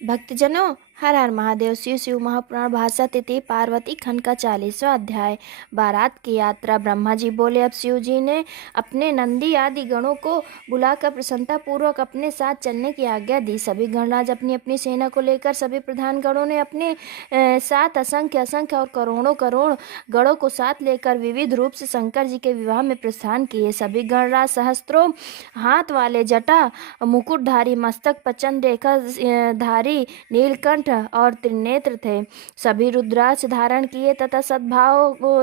भक्तजनों, हर हर महादेव। शिव शिव महापुराण भाषा तिथि पार्वती खंड का 40वां अध्याय। बारात की यात्रा। ब्रह्मा जी बोले, अब शिव जी ने अपने नंदी आदि गणों को बुलाकर प्रसन्नता पूर्वक अपने साथ चलने की आज्ञा दी। सभी गणराज अपनी अपनी सेना को लेकर सभी प्रधान गणों ने अपने साथ असंख्य असंख्य और करोड़ों करोड़ गणों को साथ लेकर विविध रूप से शंकर जी के विवाह में प्रस्थान किए। सभी गणराज सहस्त्रों हाथ वाले, जटा मुकुटधारी, मस्तक पचन रेखा धारी, नीलकंठ और त्रिनेत्र थे। सभी रुद्राक्ष धारण किए तथा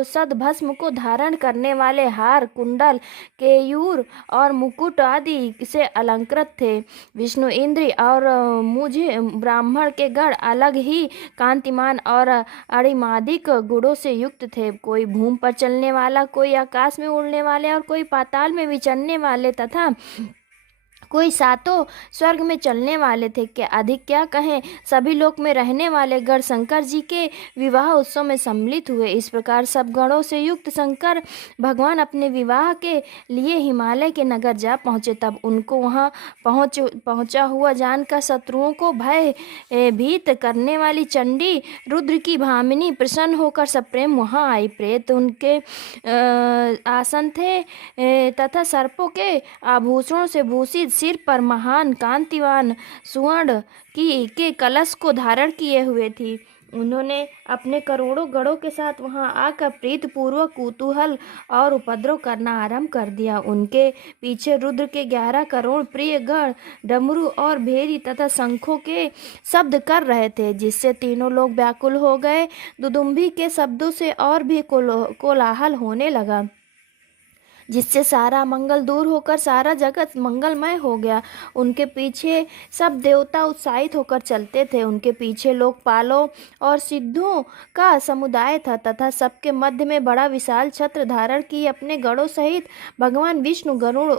सद्भस्म को धारण करने वाले हार, कुंडल, केयूर और मुकुट आदि से अलंकृत थे। विष्णु, इंद्र और मुझे ब्राह्मण के गण अलग ही कांतिमान और अणिमादिक गुणों से युक्त थे। कोई भूमि पर चलने वाला, कोई आकाश में उड़ने वाले और कोई पाताल में विचरने वाले तथा कोई सातों स्वर्ग में चलने वाले थे। क्या अधिक क्या कहें, सभी लोक में रहने वाले गण शंकर जी के विवाह उत्सव में सम्मिलित हुए। इस प्रकार सब गणों से युक्त शंकर भगवान अपने विवाह के लिए हिमालय के नगर जा पहुँचे। तब उनको वहाँ पहुँचा हुआ जानकर शत्रुओं को भय भीत करने वाली चंडी, रुद्र की भामिनी प्रसन्न होकर सप्रेम वहाँ आई। प्रेत उनके आसन थे तथा सर्पों के आभूषणों से भूषित सिर पर महान कांतिवान सुवर्ण के कलश को धारण किए हुए थी। उन्होंने अपने करोड़ों गणों के साथ वहां आकर प्रीत पूर्वक कुतूहल और उपद्रव करना आरंभ कर दिया। उनके पीछे रुद्र के 11 करोड़ प्रिय गण डमरू और भेरी तथा शंखों के शब्द कर रहे थे, जिससे तीनों लोग व्याकुल हो गए। दुदुम्भी के शब्दों से और भी कोलाहल होने लगा, जिससे सारा मंगल दूर होकर सारा जगत मंगलमय हो गया। उनके पीछे सब देवता उत्साहित होकर चलते थे। उनके पीछे लोकपालों और सिद्धों का समुदाय था तथा सबके मध्य में बड़ा विशाल छत्र धारण किए अपने गणों सहित भगवान विष्णु गरुड़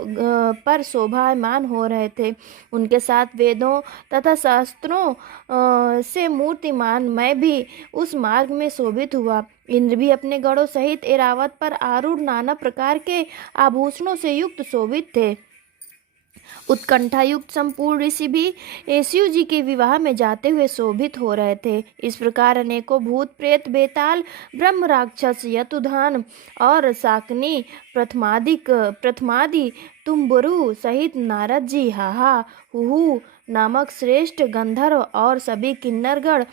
पर शोभायमान हो रहे थे। उनके साथ वेदों तथा शास्त्रों से मूर्तिमान मैं भी उस मार्ग में शोभित हुआ। इंद्र भी अपने गणों सहित ऐरावत पर आरूढ़ नाना प्रकार के आभूषणों से युक्त शोभित थे। उत्कंठा युक्त संपूर्ण ऋषि भी शिव जी के विवाह में जाते हुए शोभित हो रहे थे। इस प्रकार अनेकों भूत, प्रेत, बेताल, ब्रह्म, राक्षस, यतुधान और शाकनी प्रथमादि तुम्बुरु सहित नारद जी, हाहा हुहु नामक श्रेष्ठ गंधर्व और सभी किन्नरगण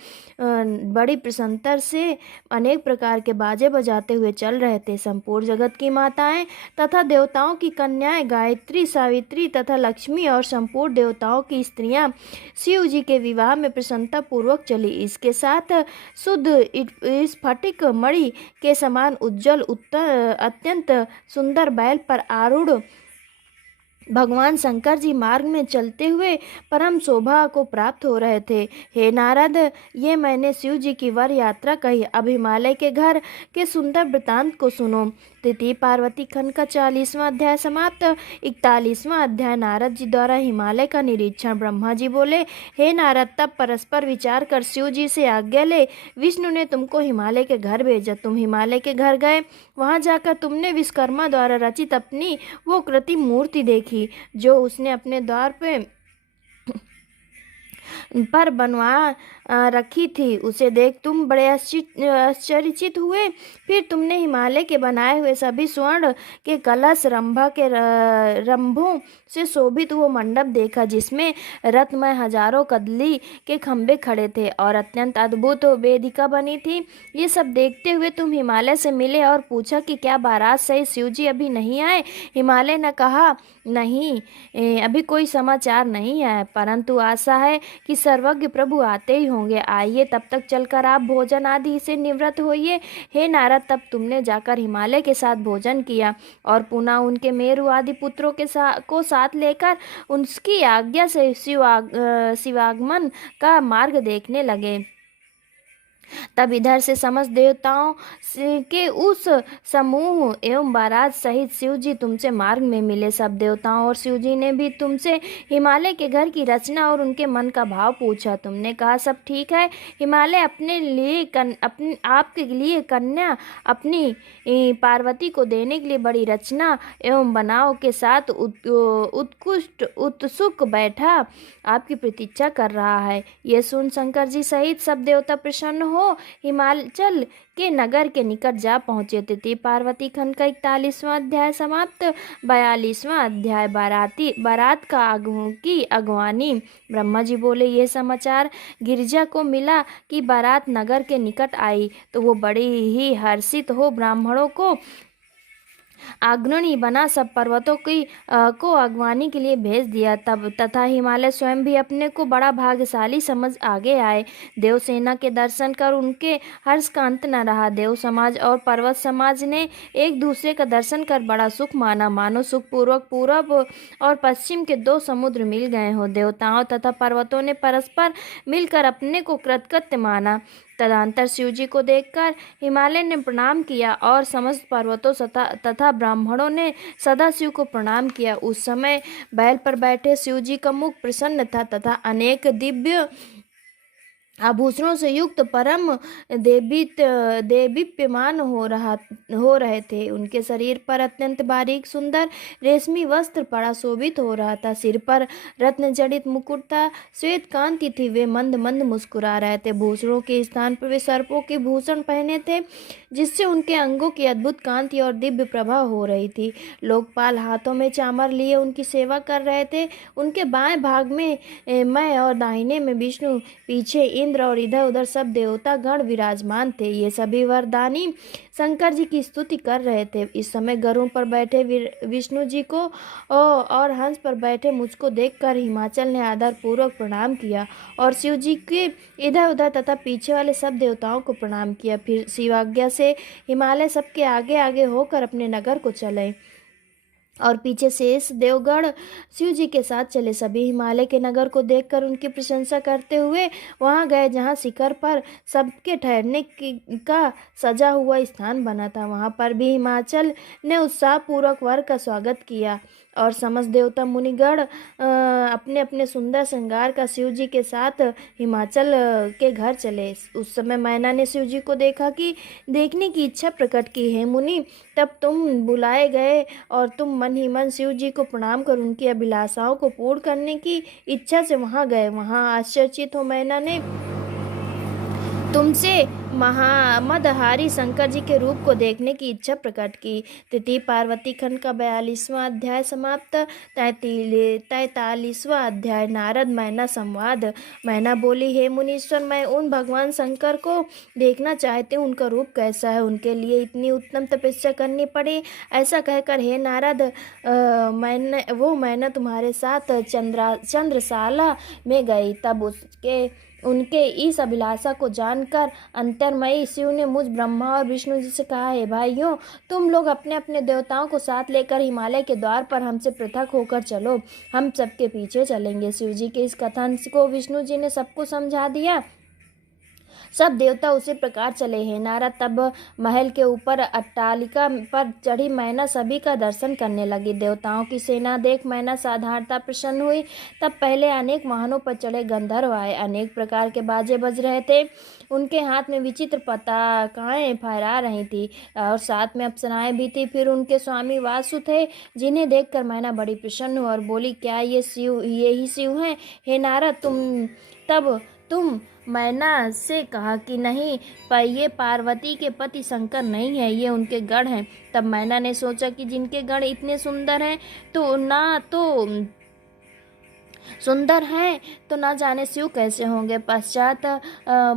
बड़ी प्रसन्नता से अनेक प्रकार के बाजे बजाते हुए चल रहे थे। संपूर्ण जगत की माताएं तथा देवताओं की कन्याएं, गायत्री, सावित्री तथा लक्ष्मी और संपूर्ण देवताओं की स्त्रियां शिव जी के विवाह में प्रसन्नता पूर्वक चली। इसके साथ शुद्ध स्फटिक मणि के समान उज्जवल अत्यंत सुंदर बैल पर आरूढ़ भगवान शंकर जी मार्ग में चलते हुए परम शोभा को प्राप्त हो रहे थे। हे नारद, ये मैंने शिव जी की वर यात्रा कही। अब हिमालय के घर के सुंदर वृतांत को सुनो। तिथि पार्वती खंड का 40वां अध्याय समाप्त। 41वां अध्याय नारद जी द्वारा हिमालय का निरीक्षण। ब्रह्मा जी बोले, हे नारद, तब परस्पर विचार कर शिव जी से आज्ञा ले विष्णु ने तुमको हिमालय के घर भेजा। तुम हिमालय के घर गए। वहां जाकर तुमने विश्वकर्मा द्वारा रचित अपनी वो कृत्रिम मूर्ति देखी जो उसने अपने द्वार पर बनवा रखी थी। उसे देख तुम बड़े आश्चर्यचकित हुए। फिर तुमने हिमालय के बनाए हुए सभी स्वर्ण के कलश, रंभों से शोभित वो मंडप देखा, जिसमें रत्नमय हजारों कदली के खंभे खड़े थे और अत्यंत अद्भुत वेदिका बनी थी। ये सब देखते हुए तुम हिमालय से मिले और पूछा कि क्या बारात सहित शिव जी अभी नहीं आए। हिमालय ने कहा, नहीं, अभी कोई समाचार नहीं आया, परंतु आशा है कि सर्वज्ञ प्रभु आते ही होंगे। आइए, तब तक चलकर आप भोजन आदि से निवृत्त होइए। हे नारद, तब तुमने जाकर हिमालय के साथ भोजन किया और पुनः उनके मेरु आदि पुत्रों को साथ लेकर उनकी आज्ञा से शिवागमन का मार्ग देखने लगे। तब इधर से समस्त देवताओं के उस समूह एवं बारात सहित शिव जी तुमसे मार्ग में मिले। सब देवताओं और शिव जी ने भी तुमसे हिमालय के घर की रचना और उनके मन का भाव पूछा। तुमने कहा सब ठीक है। हिमालय अपने लिए अपने आपके लिए कन्या अपनी पार्वती को देने के लिए बड़ी रचना एवं बनाव के साथ उत्सुक बैठा आपकी प्रतीक्षा कर रहा है। ये सुन शंकर जी सहित सब देवता प्रसन्न हो हिमाचल के नगर के निकट जा पहुंचे। तिथि पार्वती खंड का 41वां अध्याय समाप्त। 42वां अध्याय बारात की अगवानी। ब्रह्मा जी बोले ये समाचार गिरिजा को मिला कि बारात नगर के निकट आई तो वो बड़ी ही हर्षित हो ब्राह्मणों को अग्रणी बना सब पर्वतों को अगवानी के लिए भेज दिया। तब तथा हिमालय स्वयं भी अपने को बड़ा भाग्यशाली समझ आगे आए। देव सेना के दर्शन कर उनके हर्ष का अंत न रहा। देव समाज और पर्वत समाज ने एक दूसरे का दर्शन कर बड़ा सुख माना, मानो सुख पूर्वक पूरब और पश्चिम के दो समुद्र मिल गए हो। देवताओं तथा पर्वतों ने परस्पर मिलकर अपने को कृतकृत्य माना। तदंतर शिव जी को देखकर हिमालय ने प्रणाम किया और समस्त पर्वतों तथा ब्राह्मणों ने सदा शिव को प्रणाम किया। उस समय बैल पर बैठे शिव जी का मुख प्रसन्न था तथा अनेक दिव्य आभूषणों से युक्त परम देदीप्यमान हो रहे थे। उनके शरीर पर अत्यंत बारीक सुंदर रेशमी वस्त्र पड़ा शोभित हो रहा था। सिर पर रत्न जड़ित मुकुट था, श्वेत कांति थी। वे मंद मंद मुस्कुरा रहे थे। भूषणों के स्थान पर वे सर्पों के भूषण पहने थे, जिससे उनके अंगों की अद्भुत कांति और दिव्य प्रभा हो रही थी। लोकपाल हाथों में चामर लिए उनकी सेवा कर रहे थे। उनके बाएं भाग में मैं और दाहिने में विष्णु, पीछे इंद्र और इधर उधर सब देवता गण विराजमान थे। ये सभी वरदानी शंकर जी की स्तुति कर रहे थे। इस समय गरुड़ पर बैठे विष्णु जी को और हंस पर बैठे मुझको देखकर हिमाचल ने आदर पूर्वक प्रणाम किया और शिव जी के इधर उधर तथा पीछे वाले सब देवताओं को प्रणाम किया। फिर शिवाज्ञा से हिमालय सबके आगे आगे होकर अपने नगर को चले और पीछे शेष देवगढ़ शिव जी के साथ चले। सभी हिमालय के नगर को देखकर उनकी प्रशंसा करते हुए वहां गए जहां शिखर पर सबके ठहरने का सजा हुआ स्थान बना था। वहां पर भी हिमाचल ने उत्साहपूर्वक वर का स्वागत किया और समस्त देवता मुनिगण अपने अपने सुंदर श्रृंगार का शिव जी के साथ हिमाचल के घर चले। उस समय मैना ने शिव जी को देखने की इच्छा प्रकट की। है मुनि, तब तुम बुलाए गए और तुम मन ही मन शिव जी को प्रणाम कर उनकी अभिलाषाओं को पूर्ण करने की इच्छा से वहां गए। वहां आश्चर्यचकित हो मैना ने तुमसे मदहारी शंकर जी के रूप को देखने की इच्छा प्रकट की। तिथि पार्वती खंड का 42वां अध्याय समाप्त। 43वां अध्याय नारद मैना संवाद। मैना बोली, हे मुनीश्वर, मैं उन भगवान शंकर को देखना चाहती हूँ। उनका रूप कैसा है? उनके लिए इतनी उत्तम तपस्या करनी पड़ी। ऐसा कहकर हे नारद, मैना तुम्हारे साथ चंद्रशाला में गई। तब उनके इस अभिलाषा को जानकर अंतर्मयी शिव ने मुझ ब्रह्मा और विष्णु जी से कहा, है भाइयों, तुम लोग अपने अपने देवताओं को साथ लेकर हिमालय के द्वार पर हमसे पृथक होकर चलो, हम सबके पीछे चलेंगे। शिव जी के इस कथन को विष्णु जी ने सबको समझा दिया। सब देवता उसी प्रकार चले हैं। नारद तब महल के ऊपर अट्टालिका पर चढ़ी मैना सभी का दर्शन करने लगी। देवताओं की सेना देख मैना साधारणता प्रसन्न हुई। तब पहले अनेक वाहनों पर चढ़े गंधर्व आए। अनेक प्रकार के बाजे बज रहे थे। उनके हाथ में विचित्र पताकाएं फहरा रही थी और साथ में अप्सराएं भी थी। फिर उनके स्वामी वासु थे, जिन्हें देखकर मैना बड़ी प्रसन्न हुई और बोली, क्या ये ही शिव हैं? हे नारद, तुम मैना से कहा कि नहीं, पर ये पार्वती के पति शंकर नहीं है, ये उनके गण हैं। तब मैना ने सोचा कि जिनके गण इतने सुंदर हैं तो ना जाने शिव कैसे होंगे। पश्चात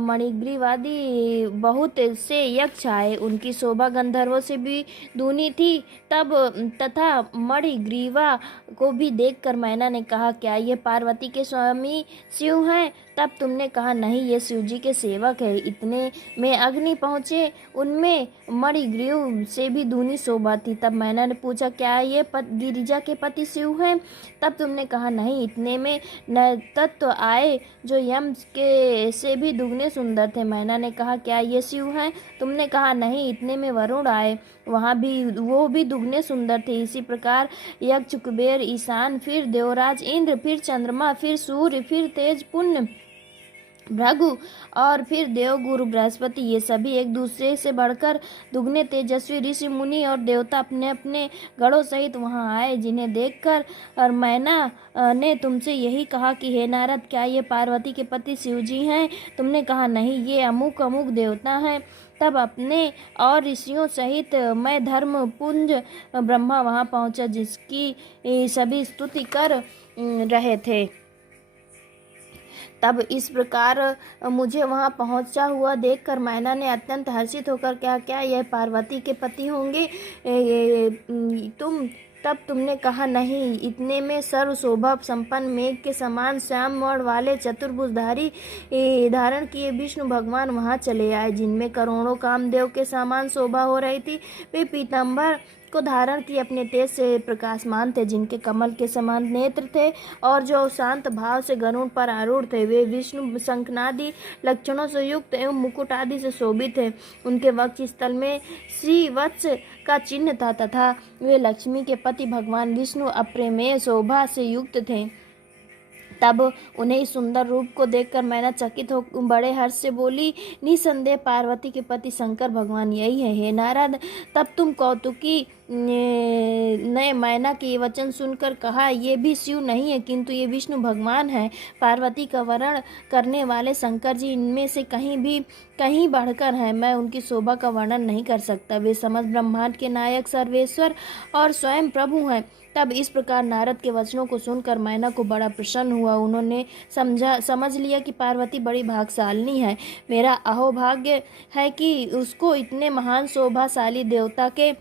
मणिग्रीवादी बहुत से यक्ष आए। उनकी शोभा गंधर्वों से भी दूनी थी। तथा मणिग्रीवा को भी देखकर मैना ने कहा, क्या ये पार्वती के स्वामी शिव हैं? तब तुमने कहा, नहीं, ये शिव जी के सेवक है। इतने में अग्नि पहुँचे, उनमें मणिग्रीव से भी दूनी शोभा थी। तब मैना ने पूछा, क्या ये गिरिजा के पति शिव हैं? तब तुमने कहा, नहीं, इतने में नए तत्व आए जो यम के से भी दुगने सुंदर थे। मैना ने कहा, क्या ये शिव हैं? तुमने कहा, नहीं। इतने में वरुण आए, वो भी दुगने सुंदर थे। इसी प्रकार यक्ष, कुबेर, ईशान, फिर देवराज इंद्र, फिर चंद्रमा, फिर सूर्य, फिर तेज पुण्य भृगु और फिर देवगुरु बृहस्पति, ये सभी एक दूसरे से बढ़कर दुगने तेजस्वी ऋषि मुनि और देवता अपने अपने गणों सहित वहां आए, जिन्हें देखकर और मैना ने तुमसे यही कहा कि हे नारद, क्या ये पार्वती के पति शिव जी हैं? तुमने कहा, नहीं, ये अमुक अमुक देवता हैं। तब अपने और ऋषियों सहित मैं धर्म पुंज ब्रह्मा वहां पहुंचा, जिसकी सभी स्तुति कर रहे थे। तब इस प्रकार मुझे वहां पहुंचा हुआ देखकर मैना ने अत्यंत हर्षित होकर कहा, क्या यह पार्वती के पति होंगे तुम? तब तुमने कहा, नहीं। इतने में सर्व शोभा संपन्न मेघ के समान श्याम वर्ण वाले चतुर्भुजधारी धारण किए विष्णु भगवान वहां चले आए, जिनमें करोड़ों कामदेव के समान शोभा हो रही थी। वे पीताम्बर को धारण किए अपने तेज से प्रकाशमान थे, जिनके कमल के समान नेत्र थे और जो शांत भाव से गरुड़ पर आरूढ़ थे। वे विष्णु शंखनादि लक्षणों से युक्त एवं मुकुट आदि से शोभित थे। उनके वक्ष स्थल में श्रीवत्स का चिन्ह था तथा वे लक्ष्मी के पति भगवान विष्णु अप्रमेय शोभा से युक्त थे। तब उन्हें इस सुंदर रूप को देखकर मैना चकित हो बड़े हर्ष से बोली, निसंदेह पार्वती के पति शंकर भगवान यही है, हे नारद। तब तुम कौतुकी ने मैना के वचन सुनकर कहा, ये भी शिव नहीं है, किंतु ये विष्णु भगवान है। पार्वती का वर्ण करने वाले शंकर जी इनमें से कहीं बढ़कर हैं। मैं उनकी शोभा का वर्णन नहीं कर सकता। वे समस्त ब्रह्मांड के नायक, सर्वेश्वर और स्वयं प्रभु हैं। तब इस प्रकार नारद के वचनों को सुनकर मैना को बड़ा प्रसन्न हुआ। उन्होंने समझ लिया कि पार्वती बड़ी भाग्यशालिनी है। मेरा अहोभाग्य है कि उसको इतने महान शोभाशाली देवता के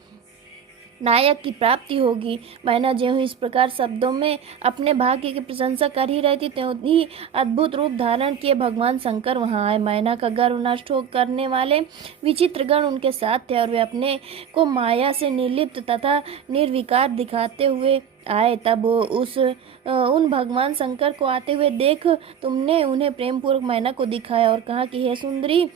नायक की प्राप्ति होगी। मैना ज्यों इस प्रकार शब्दों में अपने भाग्य की प्रशंसा कर ही रही थी, त्यों ही अद्भुत रूप धारण किए भगवान शंकर वहां आए। मैना का गर्व नष्ट करने वाले विचित्र गण उनके साथ थे और वे अपने को माया से निर्लिप्त तथा निर्विकार दिखाते हुए आए। तब उन भगवान शंकर को आते हुए देख तुमने उन्हें प्रेम पूर्वक मैना को दिखाया और कहा कि हे सुंदरी,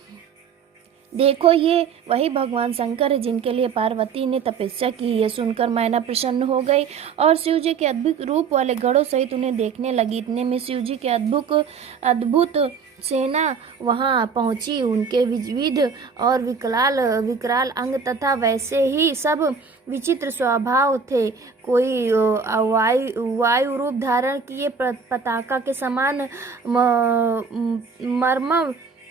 देखो, ये वही भगवान शंकर है जिनके लिए पार्वती ने तपस्या की। ये सुनकर मैना प्रसन्न हो गई और शिव जी के अद्भुत रूप वाले गणों सहित उन्हें देखने लगी। इतने में शिव जी के अद्भुत सेना वहां पहुंची। उनके विविध और विकराल अंग तथा वैसे ही सब विचित्र स्वभाव थे। कोई वायु रूप धारण किए पताका के समान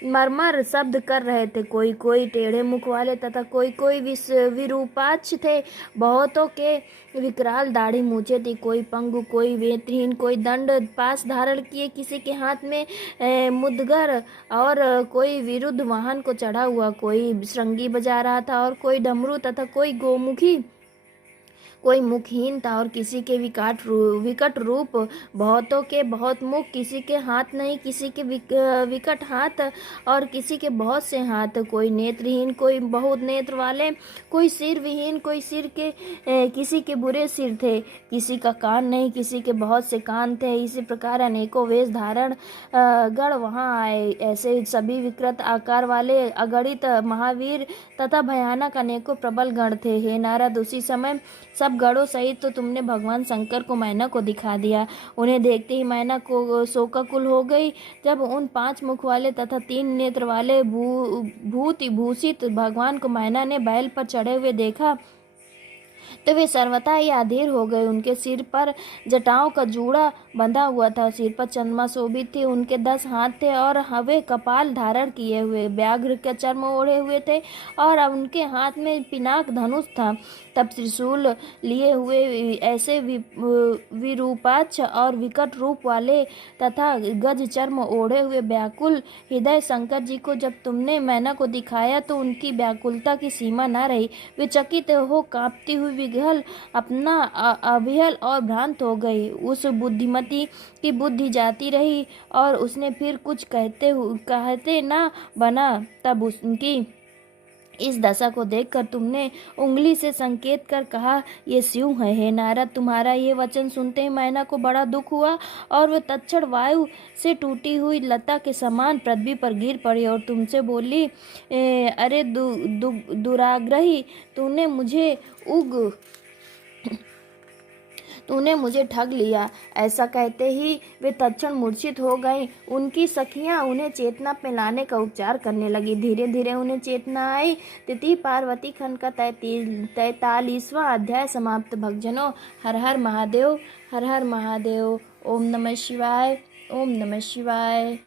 मरमर शब्द कर रहे थे। कोई टेढ़े मुख वाले तथा कोई विरूपाक्ष थे। बहुतों के विकराल दाढ़ी मूछे थी। कोई पंगु, कोई नेत्रहीन, कोई दंड पास धारण किए, किसी के हाथ में मुद्गर और कोई विरुद्ध वाहन को चढ़ा हुआ। कोई श्रृंगी बजा रहा था और कोई डमरू तथा कोई गोमुखी, कोई मुखहीन था और किसी के विकट रूप। बहुतों के बहुत मुख, किसी के हाथ नहीं, किसी के विकट हाथ और किसी के बहुत से हाथ। कोई नेत्रहीन, कोई बहुत नेत्र वाले, कोई सिर विहीन, कोई सिर के किसी के बुरे सिर थे, किसी का कान नहीं, किसी के बहुत से कान थे। इसी प्रकार अनेकों वेश धारण गण वहां आए। ऐसे सभी विकृत आकार वाले अगणित महावीर तथा भयानक अनेकों प्रबल गण थे। हे नारद, उसी समय सब गणों सहित तो तुमने भगवान शंकर को मैना को दिखा दिया। उन्हें देखते ही मैना को शोकाकुल हो गई। जब उन 5 मुख वाले तथा 3 नेत्र वाले भूषित भगवान को मैना ने बैल पर चढ़े हुए देखा तो वे सर्वथा ही अधीर हो गए। उनके सिर पर जटाओं का जूड़ा बंधा हुआ था, सिर पर चंद्रमा शोभित थी। उनके 10 हाथ थे और हवे कपाल धारण किए हुए व्याघ्र के चर्म ओढ़े हुए थे और अब उनके हाथ में पिनाक धनुष था। तब त्रिशूल लिए हुए ऐसे विरूपाक्ष और विकट रूप वाले तथा गज चर्म ओढ़े हुए व्याकुल हृदय शंकर जी को जब तुमने मैना को दिखाया तो उनकी व्याकुलता की सीमा न रही। वे चकित हो कांपती हुई विघल अपना अभिहल और भ्रांत हो गई। उस बुद्धिमती की बुद्धि जाती रही और उसने फिर कुछ कहते ना बना। तब उनकी इस दशा को देखकर तुमने उंगली से संकेत कर कहा ये शिव है। हे नारद, तुम्हारा ये वचन सुनते ही मैना को बड़ा दुख हुआ और वह तत्क्षण वायु से टूटी हुई लता के समान पृथ्वी पर गिर पड़ी और तुमसे बोली, अरे दुराग्रही, तूने मुझे ठग लिया। ऐसा कहते ही वे तत्क्षण मूर्छित हो गईं। उनकी सखियां उन्हें चेतना में लाने का उपचार करने लगी। धीरे धीरे उन्हें चेतना आई। तिथि पार्वती खंड का 43वां अध्याय समाप्त। भक्तजनों, हर हर महादेव, हर हर महादेव। ओम नमः शिवाय, ओम नमः शिवाय।